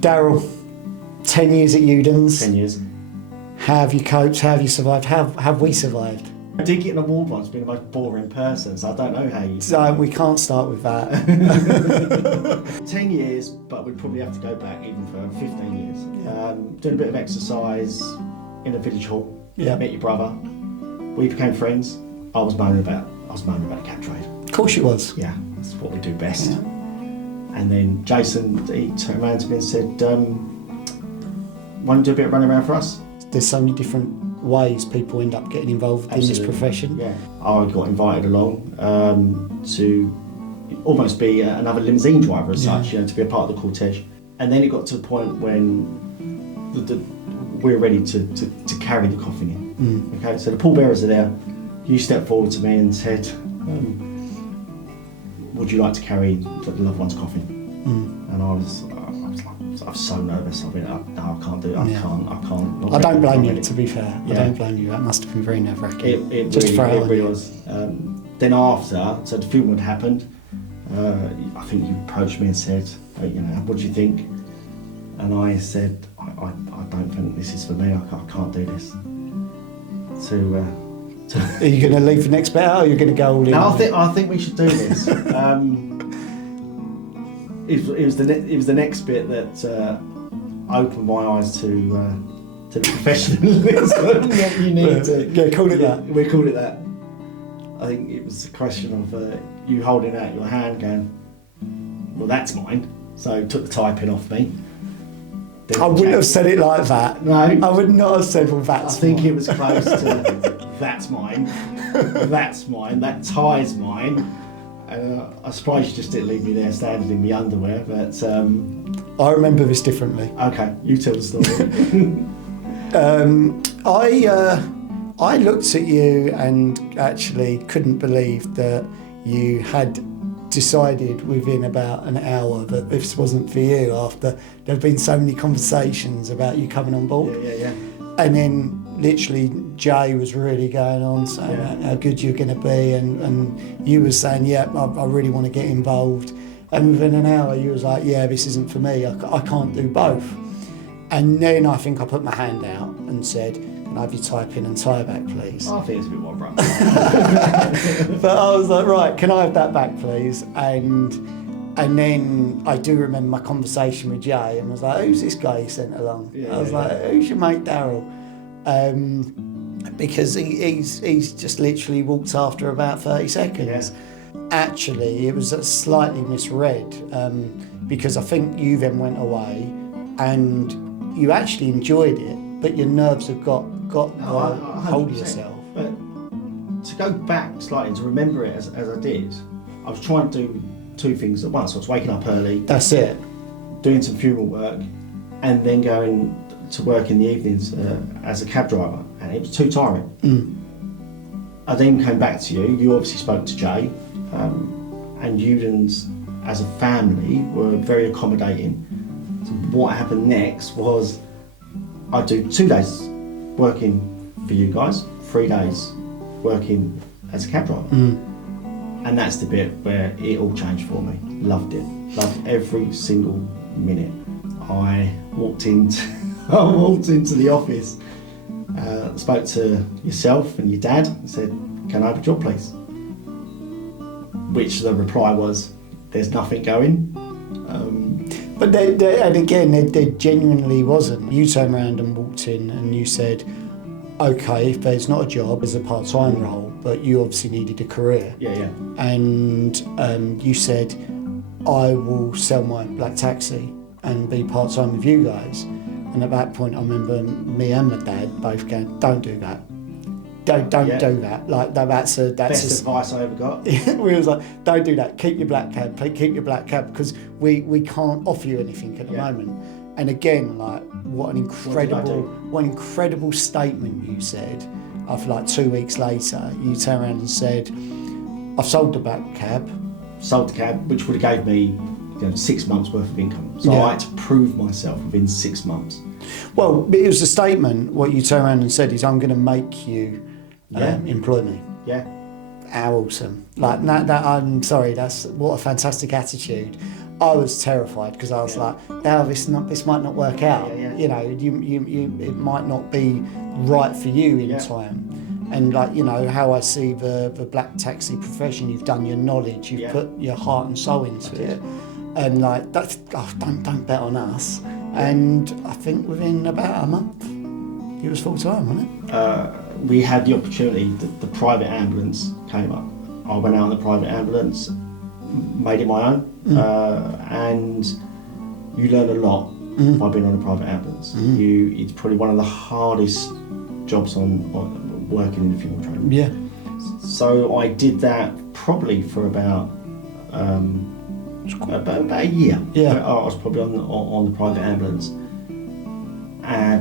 Darrell, 10 years at Udens. 10 years. How have you coped? How have you survived? How have we survived? I did get an award once being the most boring person, so I don't know how you... So we can't start with that. 10 years, but we'd probably have to go back even for 15 years. Doing a bit of exercise in a village hall. Yeah. Met your brother. We became friends. I was moaning about the cab trade. Of course you was. Yeah, that's what we do best. Yeah. And then Jason, he turned around to me and said, why don't you do a bit of running around for us? There's so many different ways people end up getting involved in this profession. Yeah, I got invited along to almost be another limousine driver as such, to be a part of the cortege. And then it got to the point when we were ready to carry the coffin in. Okay, so the pallbearers are there. You stepped forward to me and said, would you like to carry the loved one's coffin? And I was so nervous. I mean, no, I can't do it. I can't. I don't blame you, to be fair. I don't blame you. That must have been very nerve-wracking. It really was. Then after, so the funeral had happened, I think you approached me and said, what do you think? And I said, I don't think this is for me. I can't do this. Are you going to leave the next bit out, or are you going to go all in? No, I think we should do this. It was the next bit that opened my eyes to the professionalism that you need to. Yeah, call it that. We called it that. I think it was a question of you holding out your hand, going, "Well, that's mine." So took the tie pin off me. I wouldn't have said it like that. No, I would not have said, "Well, that's." I think it was close to that's mine. That's mine. That tie's mine. I suppose you just didn't leave me there standing in my underwear, but... I remember this differently. Okay, you tell the story. I looked at you and actually couldn't believe that you had decided within about an hour that this wasn't for you after there'd been so many conversations about you coming on board. Yeah. And then literally Jay was really going on saying how good you're going to be, and you were saying, I really want to get involved. And within an hour you was like, this isn't for me, I can't do both. And then I think I put my hand out and said, can I have your tie pin and tie back, please? I think it's a bit more rough. But I was like, right, can I have that back, please? And then I do remember my conversation with Jay, and I was like, who's this guy you sent along? I was like, who's your mate Darrell? Because he's just literally walked after about 30 seconds. Yeah. Actually, it was slightly misread, because I think you then went away and you actually enjoyed it, but your nerves have got hold of yourself. But to go back slightly, to remember it as I did, I was trying to do two things at once. I was waking up early. That's it. Doing some funeral work, and then going to work in the evenings as a cab driver, and it was too tiring. I then came back to you. You obviously spoke to Jay, and Udens as a family were very accommodating. So what happened next was I do 2 days working for you guys, 3 days working as a cab driver. And that's the bit where it all changed for me. Loved it. Loved every single minute. I walked into the office, spoke to yourself and your dad and said, can I have a job, please? Which the reply was, there's nothing going. But and again, there genuinely wasn't. You turned around and walked in and you said, okay, if there's not a job, there's a part-time role, but you obviously needed a career. Yeah. And you said, I will sell my black taxi and be part-time with you guys. And at that point, I remember me and my dad both going, don't do that. Don't do that. Like that's best advice I ever got. We was like, don't do that. Keep your black cab, because we can't offer you anything at the moment. And again, like what an incredible statement you said. After like 2 weeks later, you turned around and said, I've sold the black cab. Sold the cab, which would have gave me 6 months worth of income. So I had to prove myself within 6 months. Well, it was a statement. What you turned around and said is, I'm going to make you employ me. Yeah. How awesome. Like, that I'm sorry, that's what a fantastic attitude. I was terrified because I was like, "Now this might not work out. You know, it might not be right for you in time." And like, you know, how I see the black taxi profession, you've done your knowledge, you've put your heart and soul into it, and like that's don't bet on us. And I think within about a month, it was full time, wasn't it? We had the opportunity. The private ambulance came up. I went out on the private ambulance, made it my own, and you learn a lot by being on a private ambulance. It's probably one of the hardest jobs on working in the funeral trade. Yeah. So I did that probably for about a year. Yeah. I was probably on the private ambulance,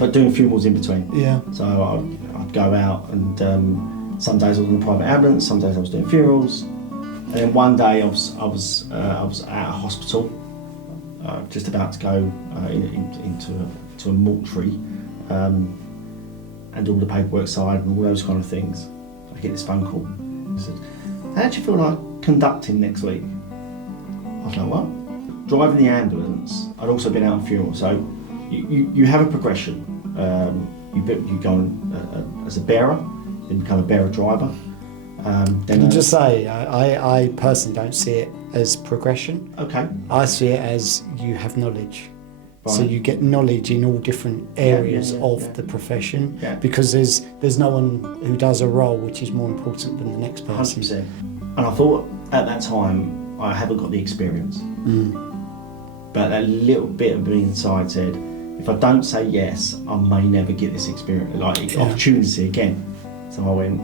but doing funerals in between. Yeah. So I'd go out, and some days I was on the private ambulance, some days I was doing funerals, and then one day I was at a hospital, just about to go into a mortuary. And all the paperwork side and all those kind of things. I get this phone call. I said, "How do you feel like conducting next week?" I was like, "What?" Driving the ambulance. I'd also been out on funeral, so you have a progression. You go on as a bearer, then become a bearer driver. Can I just say, I personally don't see it as progression. Okay. I see it as you have knowledge. So you get knowledge in all different areas of the profession, because there's no one who does a role which is more important than the next person. 100%. And I thought at that time I haven't got the experience, but a little bit of me inside said, if I don't say yes, I may never get this experience, opportunity again. So I went,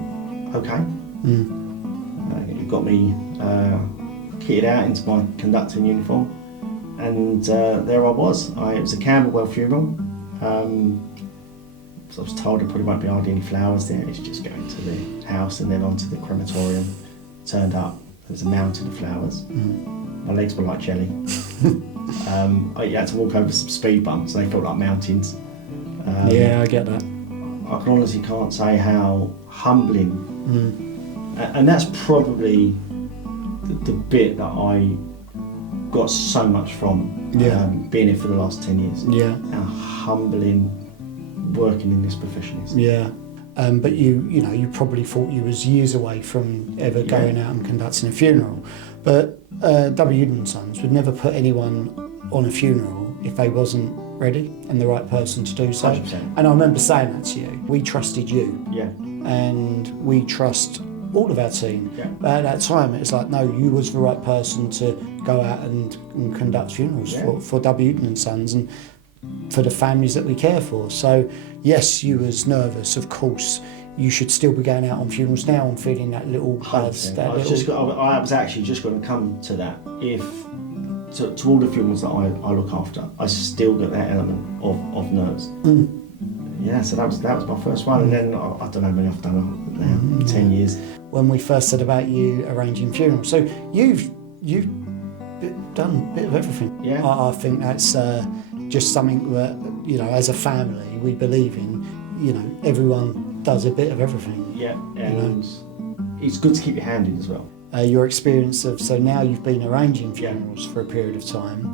okay. You got me kitted out into my conducting uniform. And there I was. It was a Camberwell funeral. So I was told there probably won't be hardly any flowers there. It's just going to the house and then onto the crematorium. Turned up, there was a mountain of flowers. My legs were like jelly. I had to walk over some speed bumps and they felt like mountains. Yeah, I get that. I honestly can't say how humbling. And that's probably the bit that I got so much from being here for the last 10 years. Yeah. How humbling working in this profession is. Yeah. But you probably thought you was years away from ever going out and conducting a funeral. But W.Uden Sons would never put anyone on a funeral if they wasn't ready and the right person to do so. 100%. And I remember saying that to you. We trusted you. Yeah. And we trust all of our team. Yeah. But at that time, it's like, no, you was the right person to go out and conduct funerals for W.Uden Sons and for the families that we care for. So, yes, you was nervous, of course. You should still be going out on funerals now and feeling that little buzz. I was actually just going to come to that. To all the funerals that I look after, I still get that element of nerves. Yeah, so that was my first one, and then I don't know how many I've done now, 10 years. When we first said about you arranging funerals, so you've done a bit of everything. Yeah. I think that's just something that, as a family we believe in. Everyone does a bit of everything. Yeah, and it's good to keep your hand in as well. Your experience so now you've been arranging funerals for a period of time,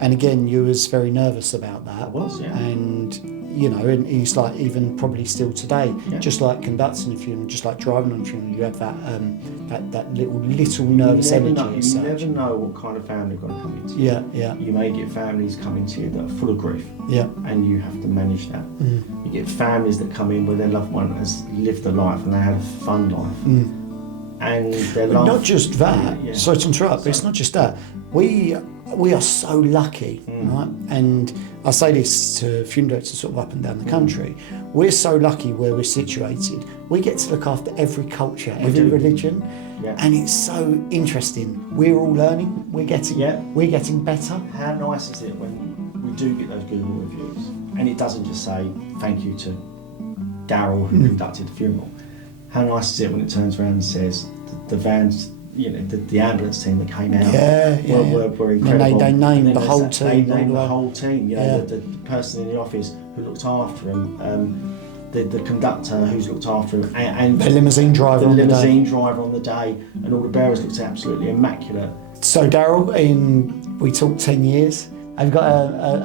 and again you was very nervous about that. I was, yeah. And and it's like even probably still today, just like conducting a funeral, just like driving on a funeral, you have that little nervous energy. You never know what kind of family you're going to come into. Yeah, yeah. You may get families coming to you that are full of grief. Yeah. And you have to manage that. You get families that come in where their loved one has lived a life and they had a fun life. And their life. Not just that. Sorry to interrupt, but it's not just that. We are so lucky, right? And I say this to funeral directors sort of up and down the country. We're so lucky where we're situated. We get to look after every culture, every religion, and it's so interesting. We're all learning. We're getting better. How nice is it when we do get those Google reviews, and it doesn't just say thank you to Darrell who conducted the funeral. How nice is it when it turns around and says the vans, the ambulance team that came out were incredible. And they named the whole team. They named the whole team. The person in the office who looked after him, the conductor who's looked after him, and the limousine driver on the day, and all the bearers looked absolutely immaculate. So Darrell, in We talked 10 years. Have you got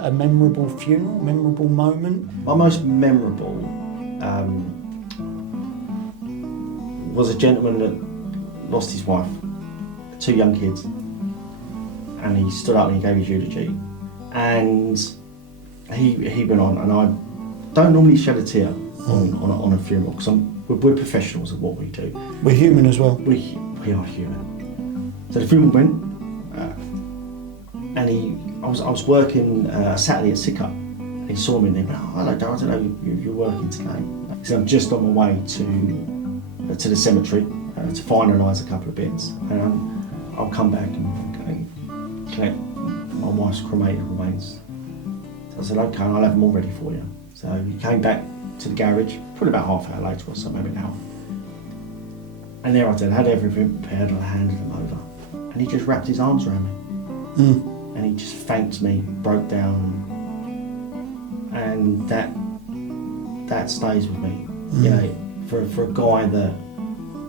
a memorable funeral, memorable moment? My most memorable was a gentleman that lost his wife, 2 young kids, and he stood up and he gave his eulogy, and he went on, and I don't normally shed a tear on a funeral because we're professionals at what we do. We're human as well. We are human. So the funeral went, and I was working Saturday at Sick Up, and he saw me and he went, "Oh, hello, Darrell, I don't know you're working today." He said, "I'm just on my way to the cemetery to finalise a couple of bits, and I'll come back and collect my wife's cremated remains." So I said, "Okay, I'll have them all ready for you." So he came back to the garage, probably about half an hour later or so, maybe an hour. And there I did, I had everything prepared and I handed him over. And he just wrapped his arms around me. And he just thanked me, broke down. And that stays with me. You know, for a guy that,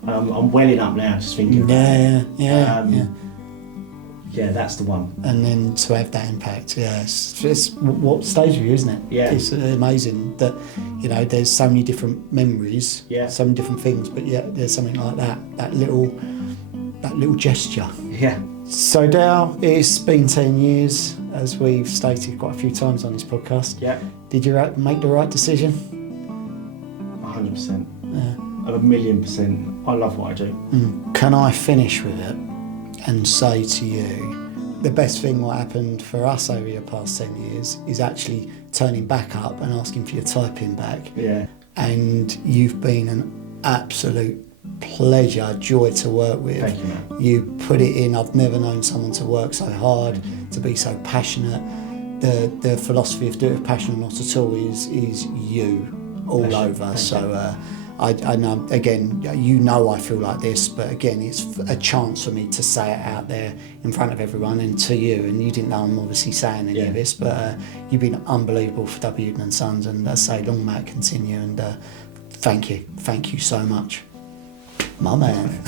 I'm welling up now just thinking. Yeah, that's the one. And then to have that impact, it's what stays with you, isn't it? Yeah. It's amazing that, you know, there's so many different memories, so many different things, but yet there's something like that little gesture. Yeah. So Darrell, it's been 10 years, as we've stated quite a few times on this podcast. Yeah. Did you make the right decision? 100%. Yeah. 1,000,000%. I love what I do. Can I finish with it and say to you, the best thing what happened for us over the past 10 years is actually turning back up and asking for your typing back. Yeah. And you've been an absolute pleasure, joy to work with. Thank you, man. You put it in. I've never known someone to work so hard, to be so passionate. The philosophy of do it with passion, not at all, is you all Pleasure. over. Thank So you. I know, again, you know I feel like this, but again, it's a chance for me to say it out there in front of everyone and to you, and you didn't know I'm obviously saying any of this, but you've been unbelievable for W.Uden Sons, and I say long may it continue, and thank you so much, my man.